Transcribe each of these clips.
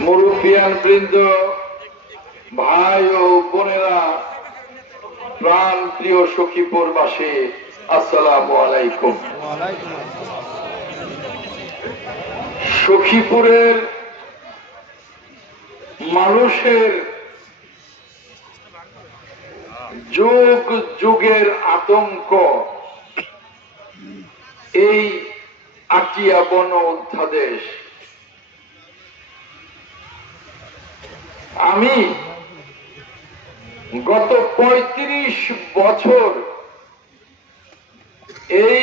মুরব্বিয়ান বৃন্দ, ভাই ও বোনেরা, প্রাণ প্রিয় সখীপুরবাসী, আসসালামু আলাইকুম। সখীপুরের মানুষের যুগ যুগের আতঙ্ক, এই আটিয়া বন অধ্যাদেশ আমি গত ৩৫ বছর এই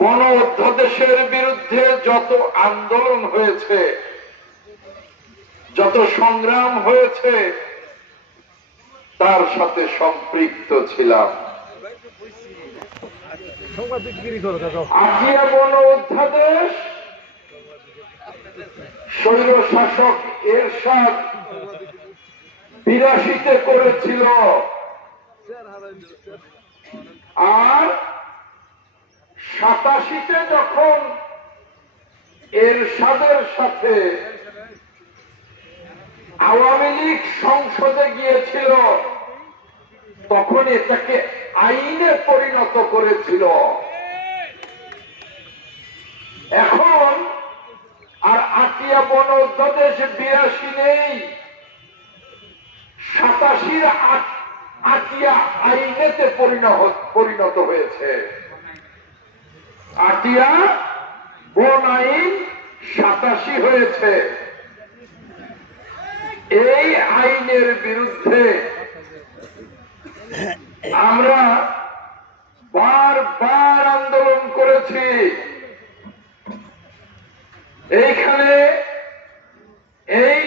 গণ অধ্যাদেশের বিরুদ্ধে যত আন্দোলন হয়েছে যত সংগ্রাম হয়েছে তার সাথে সম্পৃক্ত ছিলাম। আটিয়া বন অধ্যাদেশ স্বৈর শাসক এরশাদ বিরাশিতে করেছিল। আর সাতাশিতে যখন এরশাদের সাথে আওয়ামী লীগ সংসদে গিয়েছিল, তখন এটাকে আইনে পরিণত করেছিল। এখন আটিয়া বন অধ্যাদেশ বিরাশি নেই। সাতাশির আট- আটিয়া আইনেতে পরিণত পরিণত হয়েছে। আটিয়া বন আইন সাতাশি হয়েছে। এই আইনের বিরুদ্ধে আমরা বারবার আন্দোলন করেছি। এইখানে এই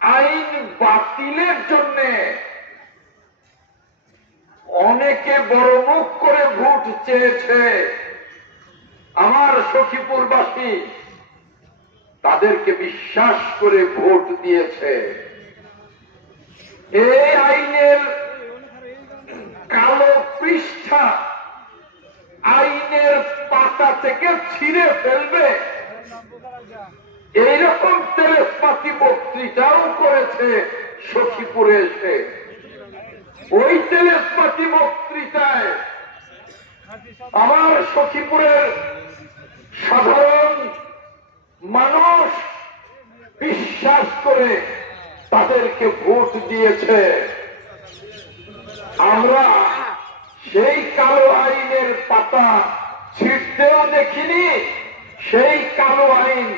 আইন বাতিলের জন্য অনেকে বড় মুখ করে ভোট চেয়েছে। আমার সখীপুরবাসী তাদেরকে বিশ্বাস করে ভোট দিয়েছে। এই আইনের কালো পৃষ্ঠা আইনের পাতা থেকে ছিঁড়ে ফেলবে। এইরকম তেলেসপাতি বক্তৃতাও করেছে সখীপুরে এসে। ওই তেলেসপাতি বক্তৃতায় আমার সখীপুরের সাধারণ মানুষ বিশ্বাস করে তাদেরকে ভোট দিয়েছে। আমরা সেই কালো আইনের পাতা ছিটতেও দেখিনি, সেই কালো আইন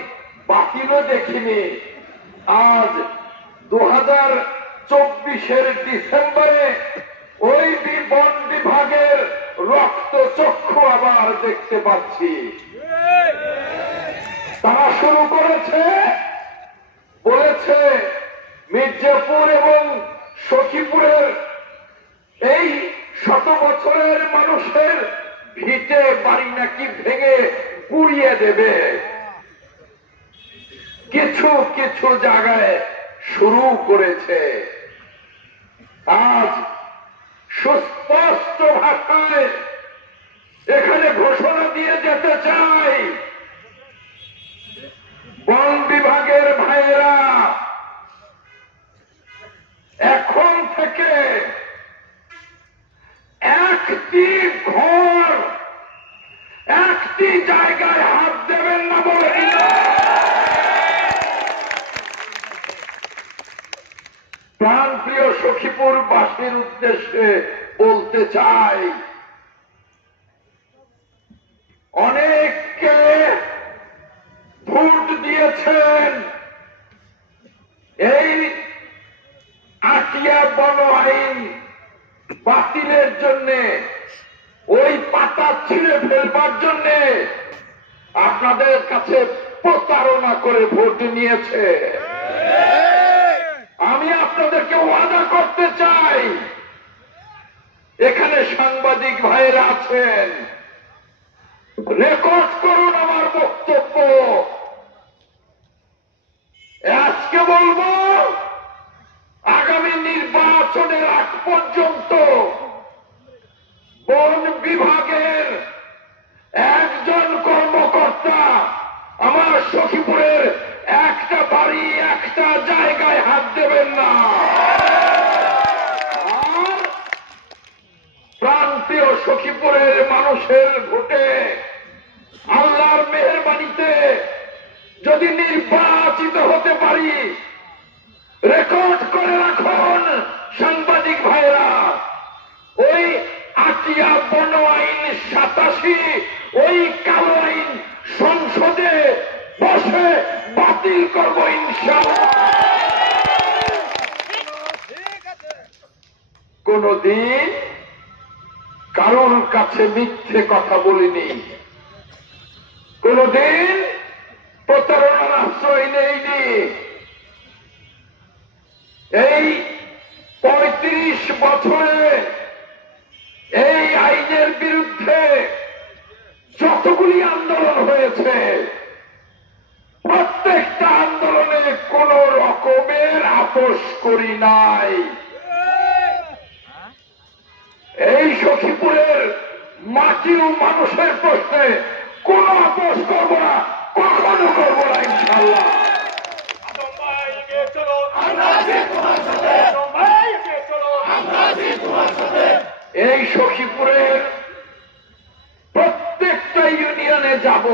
বাতিলও দেখিনি। আজ দু হাজার চব্বিশের ডিসেম্বরে ওই বন বিভাগের রক্ত চক্ষু আবার দেখতে পাচ্ছি। তারা শুরু করেছে, বলেছে মির্জাপুর এবং সখীপুরের এই শত বছরের মানুষের ভিটে বাড়ি নাকি ভেঙে পুড়িয়ে দেবে। কিছু কিছু জায়গায় শুরু করেছে। আজ সুস্পষ্ট ভাষায় এখানে ঘোষণা দিয়ে যেতে চাই। বন বিভাগের ভাইয়েরা, এখন থেকে একটি ঘর, একটি জায়গায় হাত দেবেন না বলে প্রাণ প্রিয় সখীপুর বাসীর উদ্দেশ্যে বলতে চাই, অনেককে ভোট দিয়েছেন। এই আটিয়া বন আইন বাতিলের জন্য, ওই পাতা ছিঁড়ে ফেলবার জন্য আপনাদের কাছে প্রতারণা করে ভোট নিয়েছে। আমি আপনাদেরকে ওয়াদা করতে চাই। এখানে সাংবাদিক ভাইয়েরা আছেন। রেকর্ড করুন আমার বক্তব্য। আজকে বলব, আগামী নির্বাচনের আগ পর্যন্ত বন বিভাগের একজন কর্মকর্তা আমার সখীপুরের এক দেবেন না। আর প্রান্তীয় সখীপুরের মানুষের ভোটে আল্লাহর মেহরবানিতে যদি নির্বাচিত হতে পারি, রেকর্ড বাতিল করব কোনদিন কারোর কাছে মিথ্যে কথা বলিনি। কোনদিন প্রতারণার আশ্রয় নেইনি। এই পঁয়ত্রিশ বছরে এই আইনের বিরুদ্ধে যতগুলি আন্দোলন হয়েছে প্রত্যেকটা আন্দোলনে কোন রকমের আপোষ করি নাই। এই সখীপুরের মাটি ও মানুষের প্রশ্নে কোন আপোষ করব না, কখনো করব না ইনশাল্লাহ এই সখীপুরের প্রত্যেকটা ইউনিয়নে যাব।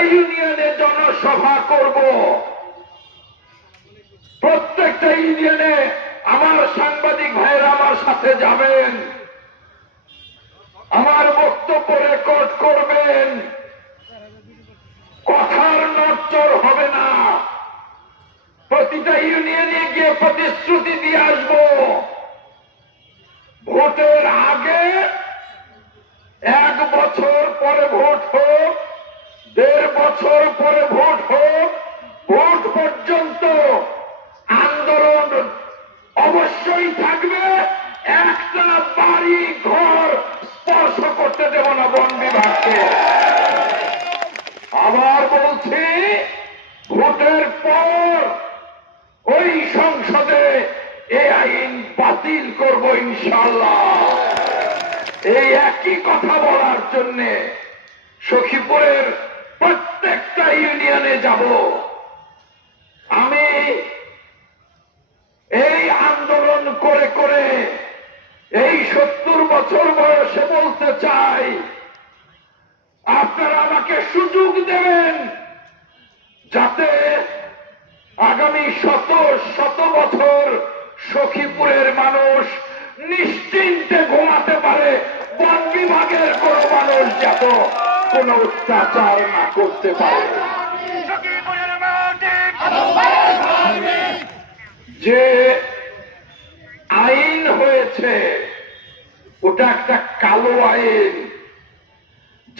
ইউনিয়নে জনসভা করব। প্রত্যেকটা ইউনিয়নে আমার সাংবাদিক ভাইয়েরা আমার সাথে যাবেন। আমার বক্তব্য রেকর্ড করবেন। কথার নচ্চর হবে না। প্রতিটা ইউনিয়নে গিয়ে প্রতিশ্রুতি দিয়ে আসব। বছর পরে ভোট হোক, ভোট পর্যন্ত আন্দোলন অবশ্যই থাকবে। একটা বাড়ি ঘর স্পর্শ করতে দেব না বন বিভাগকে। আবার বলছি, ভোটের পর ওই সংসদে এ আইন বাতিল করব ইনশাল্লাহ এই একই কথা বলার জন্যে সখীপুরের প্রত্যেকটা ইউনিয়নে যাব। আমি এই আন্দোলন করে করে এই সত্তর বছর বয়সে বলতে চাই, আপনারা আমাকে সুযোগ দেবেন যাতে আগামী শত শত বছর সখীপুরের মানুষ নিশ্চিন্তে ঘুমাতে পারে, বন বিভাগের কোন মানুষ যত কোন অত্যাচার না করতে পারে যে আইন হয়েছে, ওটা একটা কালো আইন।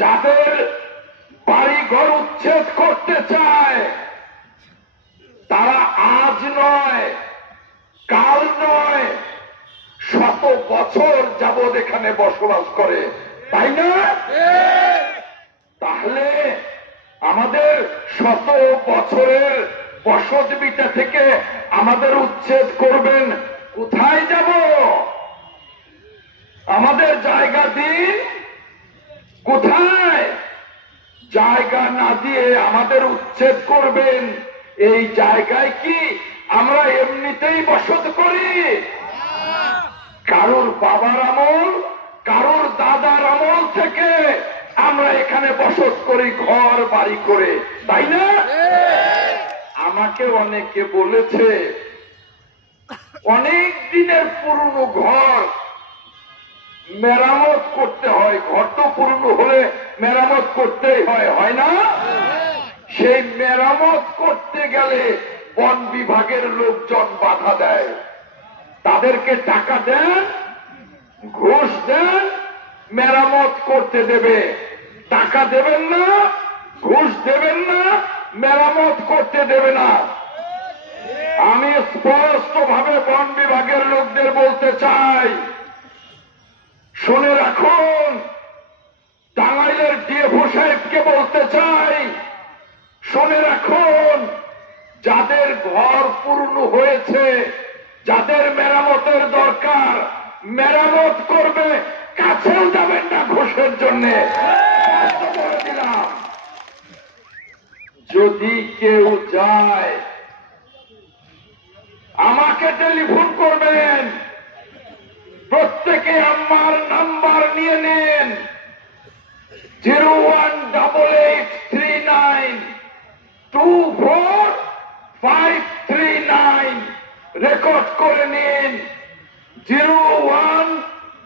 যাদের বাড়ি ঘর উচ্ছেদ করতে চায়, তারা আজ নয়, কাল নয়, শত বছর যাবৎ এখানে বসবাস করে। তাই না? তাহলে আমাদের শত বছরের বসত বিটা থেকে আমাদের উচ্ছেদ করবেন। কোথায় যাব? আমাদের জায়গা দিন। কোথায়? জায়গা না দিয়ে আমাদের উচ্ছেদ করবেন। এই জায়গায় কি আমরা এমনিতেই বসত করি? কারোর বাবার আমল, কারোর দাদার আমল থেকে আমরা এখানে বসত করি ঘর বাড়ি করে তাই না? আমাকে অনেকে বলেছে অনেক দিনের পুরনো ঘর মেরামত করতে হয়। ঘর তো পুরনো হলে মেরামত করতেই হয় হয় না? সেই মেরামত করতে গেলে বন বিভাগের লোকজন বাধা দেয়। তাদেরকে টাকা দেন ঘুষ দেন মেরামত করতে দেবে। টাকা দেবেন না, ঘুষ দেবেন না, মেরামত করতে দেবে না। আমি স্পষ্ট ভাবে বন বিভাগের লোকদের বলতে চাই, শুনে রাখুন, টাঙ্গাইলের ডিএফও সাহেবকে বলতে চাই, শুনে রাখুন, যাদের ঘর পূর্ণ হয়েছে, যাদের মেরামতের দরকার, মেরামত করবে, কাছেও যাবেন না ঘুষের জন্য। যদি কেউ যায়, আমাকে টেলিফোন করবেন। প্রত্যেকে আমার নাম্বার নিয়ে নেন। Zero one double eight three nine two four five three nine record করে নিন। Zero one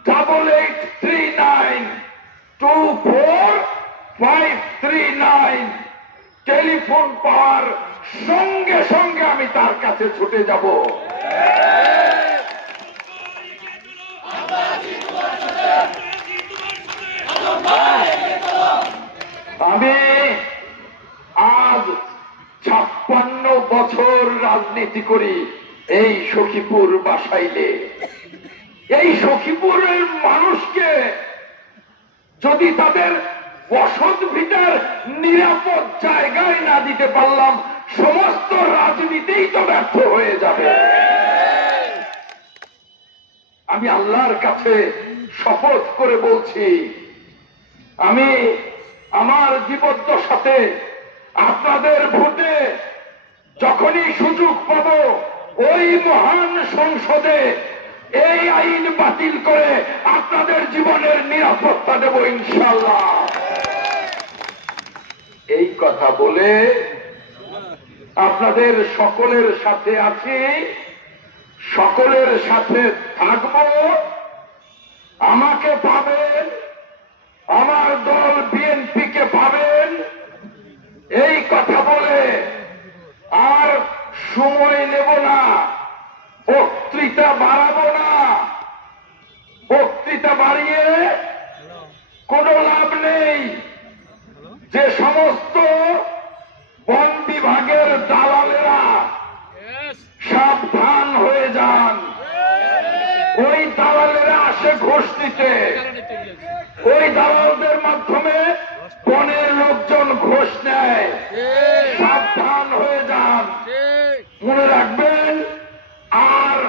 double eight three nine two four five three nine telephone পাওয়ার সঙ্গে সঙ্গে আমি তার কাছে ছুটে যাব। আমি আজ ছাপ্পান্ন বছর রাজনীতি করি এই সখীপুর বাসাইলে। এই সখীপুরের মানুষকে যদি তাদের বসত ভিটার নিরাপদ জায়গায় না দিতে পারলাম, সমস্ত রাজনীতিই তো ব্যর্থ হয়ে যাবে। আমি আল্লাহর কাছে শপথ করে বলছি, আমি আমার জীবদ্দশাতে আপনাদের ভোটে যখনই সুযোগ পাব, ওই মহান সংসদে এই আইন বাতিল করে আপনাদের জীবনের নিরাপত্তা দেব ইনশাল্লাহ এই কথা বলে আপনাদের সকলের সাথে আছি, সকলের সাথে থাকব। আমাকে পাবেন, আমার দল বিএনপিকে পাবেন এই কথা বলে আর সময় নেব না বক্তৃতা বাড়াবো না বক্তৃতা বাড়িয়ে কোনো লাভ নেই যে সমস্ত বন বিভাগের দালালেরা সাবধান হয়ে যান ওই দালালেরা আসে ঘোষ দিতে। ওই দালালদের মাধ্যমে বনের লোকজন ঘোষ নেয়। সাবধান হয়ে যান। মনে রাখবেন, আর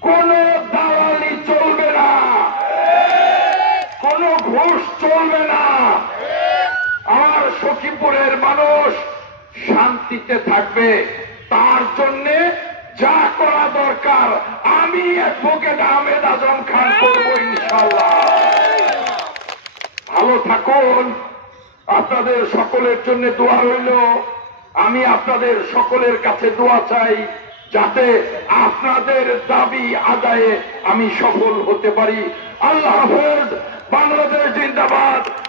কোন দালালি চলবে না। কোন ঘুষ চলবে না। আমার সখীপুরের মানুষ শান্তিতে থাকবে। আমি অ্যাডভোকেট আহমেদ আজম খান করব ইনশাল্লাহ ভালো থাকুন। আপনাদের সকলের জন্য দোয়া রইল। আমি আপনাদের সকলের কাছে দোয়া চাই যাতে আপনাদের দাবি আদায়ে আমি সফল হতে পারি। আল্লাহ হাফেজ, বাংলাদেশ জিন্দাবাদ।